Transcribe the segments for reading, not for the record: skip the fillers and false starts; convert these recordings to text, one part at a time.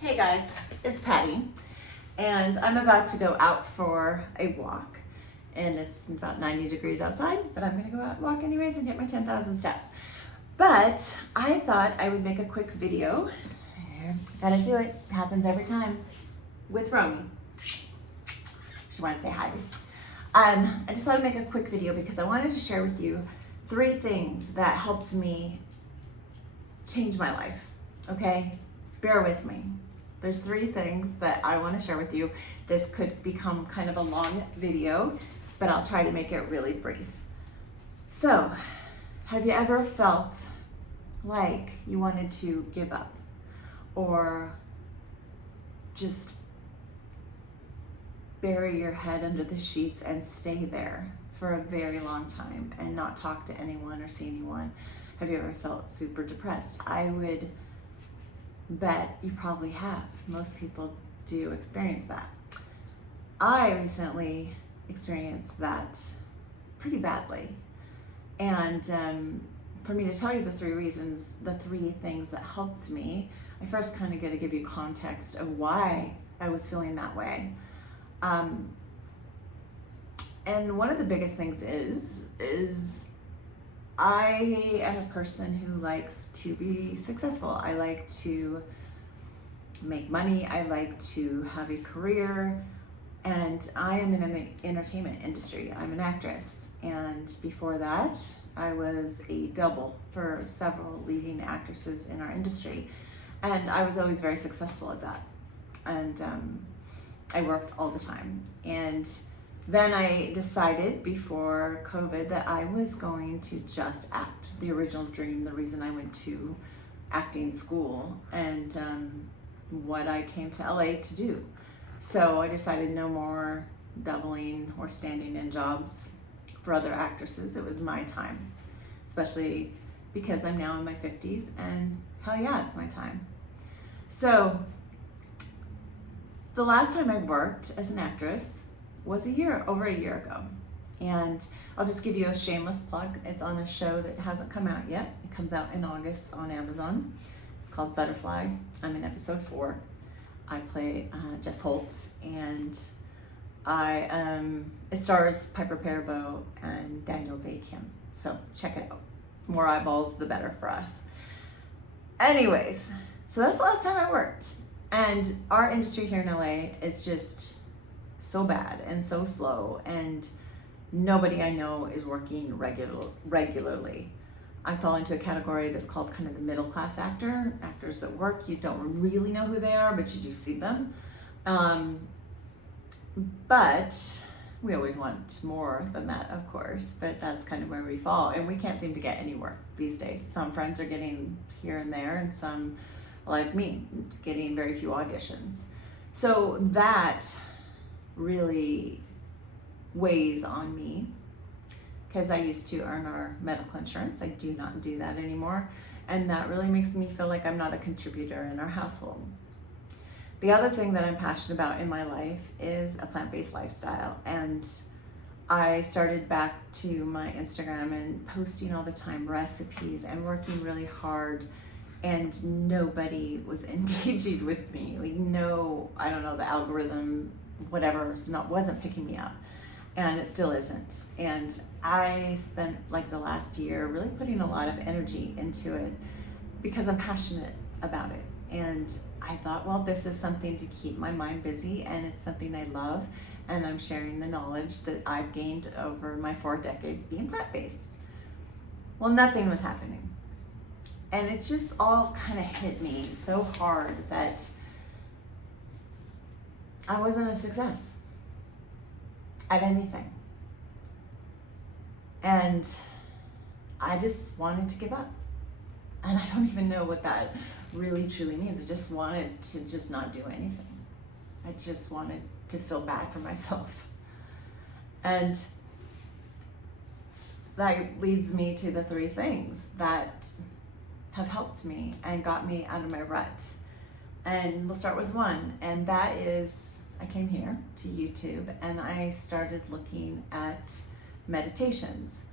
Hey guys, it's Patty, and I'm about to go out for a walk. And it's about 90 degrees outside, but I'm gonna go out and walk anyways and get my 10,000 steps. But I thought I would make a quick video. Gotta do it, happens every time, with Romy. She wants to say hi. I just thought I'd make a quick video because I wanted to share with you 3 things that helped me change my life, okay? Bear with me. There's 3 things that I want to share with you. This could become kind of a long video, but I'll try to make it really brief. So, have you ever felt like you wanted to give up or just bury your head under the sheets and stay there for a very long time and not talk to anyone or see anyone? Have you ever felt super depressed? I would bet you probably have. Most people do experience that. I recently experienced that pretty badly. And for me to tell you the 3 reasons, the 3 things that helped me, I first kind of got to give you context of why I was feeling that way. And one of the biggest things is I am a person who likes to be successful. I like to make money. I like to have a career. And I am in the entertainment industry. I'm an actress. And before that, I was a double for several leading actresses in our industry. And I was always very successful at that. And I worked all the time. And then I decided before COVID that I was going to just act. The original dream, the reason I went to acting school, and what I came to LA to do. So I decided no more doubling or standing in jobs for other actresses. It was my time, especially because I'm now in my 50s, and hell yeah, it's my time. So the last time I worked as an actress was over a year ago. And I'll just give you a shameless plug. It's on a show that hasn't come out yet. It comes out in August on Amazon. It's called Butterfly. I'm in episode 4. I play Jess Holt, and it stars Piper Perabo and Daniel Day-Kim. So check it out. More eyeballs, the better for us. Anyways, so that's the last time I worked. And our industry here in LA is just so bad and so slow, and nobody I know is working regularly. I fall into a category that's called kind of the middle class actors that work. You don't really know who they are, but you do see them. But we always want more than that, of course, but that's kind of where we fall, and we can't seem to get any work these days. Some friends are getting here and there, and some, like me, getting very few auditions. So that really weighs on me, because I used to earn our medical insurance. I do not do that anymore, and that really makes me feel like I'm not a contributor in our household. The other thing that I'm passionate about in my life is a plant-based lifestyle, and I started back to my Instagram and posting all the time recipes and working really hard, and nobody was engaging with me. Like, no, I don't know, the algorithm, whatever, wasn't picking me up, and it still isn't. And I spent like the last year really putting a lot of energy into it because I'm passionate about it. And I thought, well, this is something to keep my mind busy, and it's something I love, and I'm sharing the knowledge that I've gained over my 4 decades being plant-based. Well, nothing was happening. And it just all kind of hit me so hard that I wasn't a success at anything. And I just wanted to give up. And I don't even know what that really truly means. I just wanted to just not do anything. I just wanted to feel bad for myself. And that leads me to the 3 things that have helped me and got me out of my rut. And we'll start with 1, and that is I came here to YouTube and I started looking at meditations.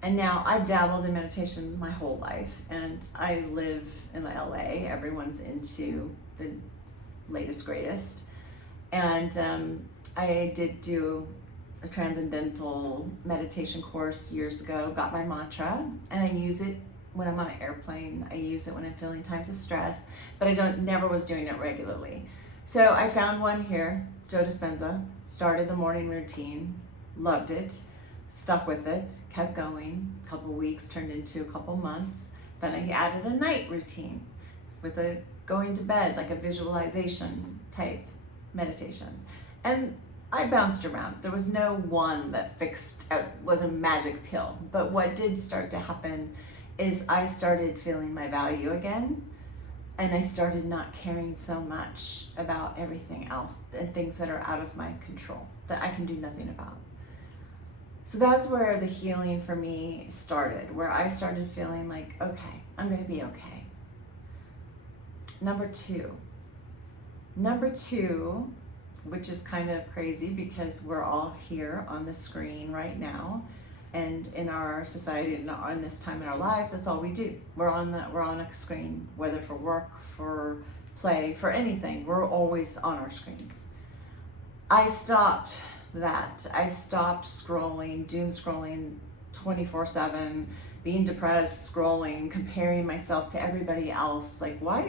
And now I've dabbled in meditation my whole life, and I live in LA. Everyone's into the latest, greatest. And I did do a transcendental meditation course years ago, got my mantra, and I use it when I'm on an airplane. I use it when I'm feeling times of stress, but I never was doing it regularly. So I found one here, Joe Dispenza, started the morning routine, loved it, stuck with it, kept going. A couple weeks turned into a couple months. Then I added a night routine with a going to bed, like a visualization type meditation. And I bounced around. There was no one that fixed out, was a magic pill. But what did start to happen is I started feeling my value again, and I started not caring so much about everything else and things that are out of my control, that I can do nothing about. So that's where the healing for me started, where I started feeling like, okay, I'm gonna be okay. Number two, which is kind of crazy because we're all here on the screen right now, and in our society and in this time in our lives, that's all we do. We're on a screen, whether for work, for play, for anything. We're always on our screens. I stopped that. I stopped scrolling, doom scrolling 24/7, being depressed, scrolling, comparing myself to everybody else. Like, why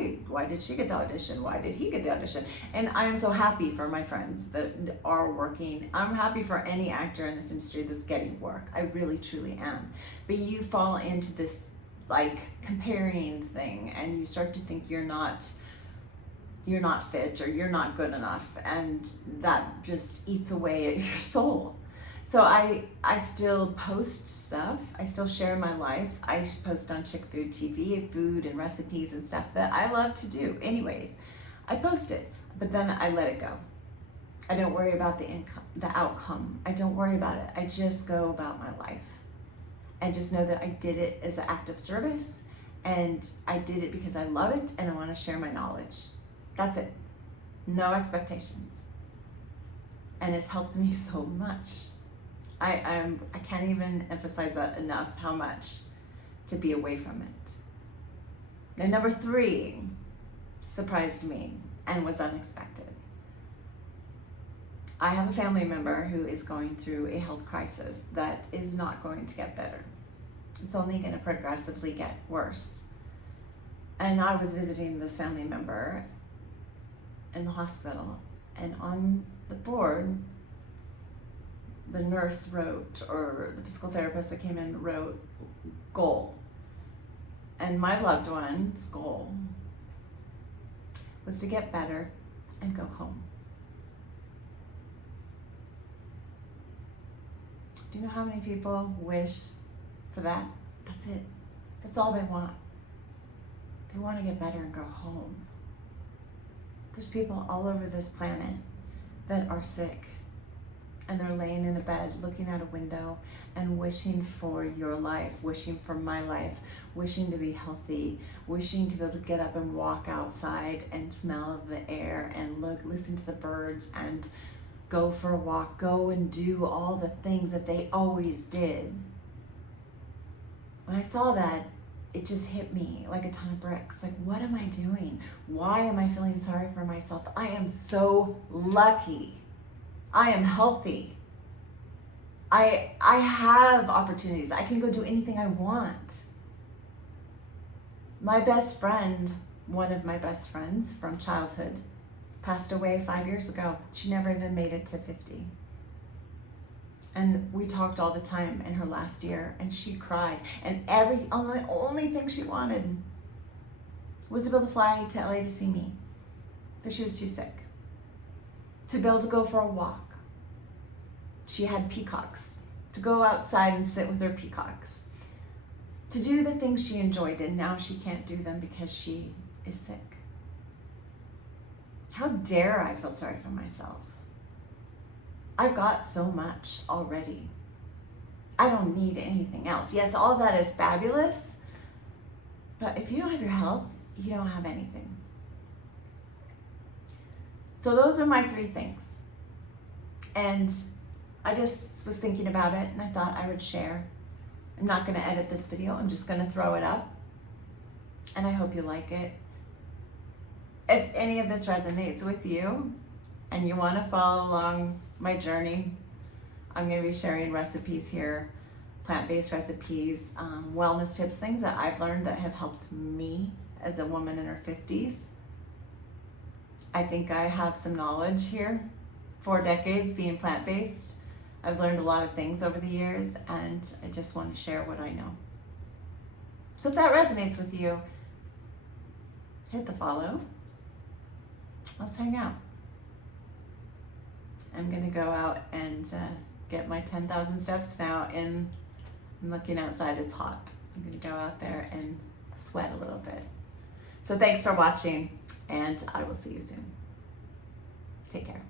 did she get the audition? Why did he get the audition? And I am so happy for my friends that are working. I'm happy for any actor in this industry that's getting work. I really, truly am. But you fall into this like comparing thing, and you start to think you're not fit or you're not good enough, and that just eats away at your soul. So I still post stuff. I still share my life. I post on Chick Food TV, food and recipes and stuff that I love to do. Anyways, I post it, but then I let it go. I don't worry about the outcome. I don't worry about it. I just go about my life and just know that I did it as an act of service, and I did it because I love it and I want to share my knowledge. That's it. No expectations. And it's helped me so much. I can't even emphasize that enough, how much to be away from it. And number 3 surprised me and was unexpected. I have a family member who is going through a health crisis that is not going to get better. It's only going to progressively get worse. And I was visiting this family member in the hospital, and on the board, the nurse wrote, or the physical therapist that came in wrote, goal. And my loved one's goal was to get better and go home. Do you know how many people wish for that? That's it. That's all they want. They want to get better and go home. There's people all over this planet that are sick, and they're laying in a bed looking out a window and wishing for your life, wishing for my life, wishing to be healthy, wishing to be able to get up and walk outside and smell the air and listen to the birds and go for a walk, go and do all the things that they always did. When I saw that, it just hit me like a ton of bricks. Like, what am I doing? Why am I feeling sorry for myself? I am so lucky. I am healthy. I have opportunities. I can go do anything I want. My best friend, one of my best friends from childhood, passed away 5 years ago. She never even made it to 50. And we talked all the time in her last year, and she cried. And the only thing she wanted was to be able to fly to LA to see me, but she was too sick. To be able to go for a walk. She had peacocks. To go outside and sit with her peacocks. To do the things she enjoyed, and now she can't do them because she is sick. How dare I feel sorry for myself? I've got so much already. I don't need anything else. Yes, all of that is fabulous, but if you don't have your health, you don't have anything. So those are my 3 things. And I just was thinking about it, and I thought I would share. I'm not going to edit this video. I'm just going to throw it up, and I hope you like it. if any of this resonates with you and you want to follow along my journey, I'm going to be sharing recipes here, plant-based recipes, wellness tips, things that I've learned that have helped me as a woman in her 50s. I think I have some knowledge here. 4 decades being plant-based. I've learned a lot of things over the years, and I just want to share what I know. So if that resonates with you, hit the follow. Let's hang out. I'm gonna go out and get my 10,000 steps now. I'm looking outside, it's hot. I'm gonna go out there and sweat a little bit. So thanks for watching, and I will see you soon. Take care.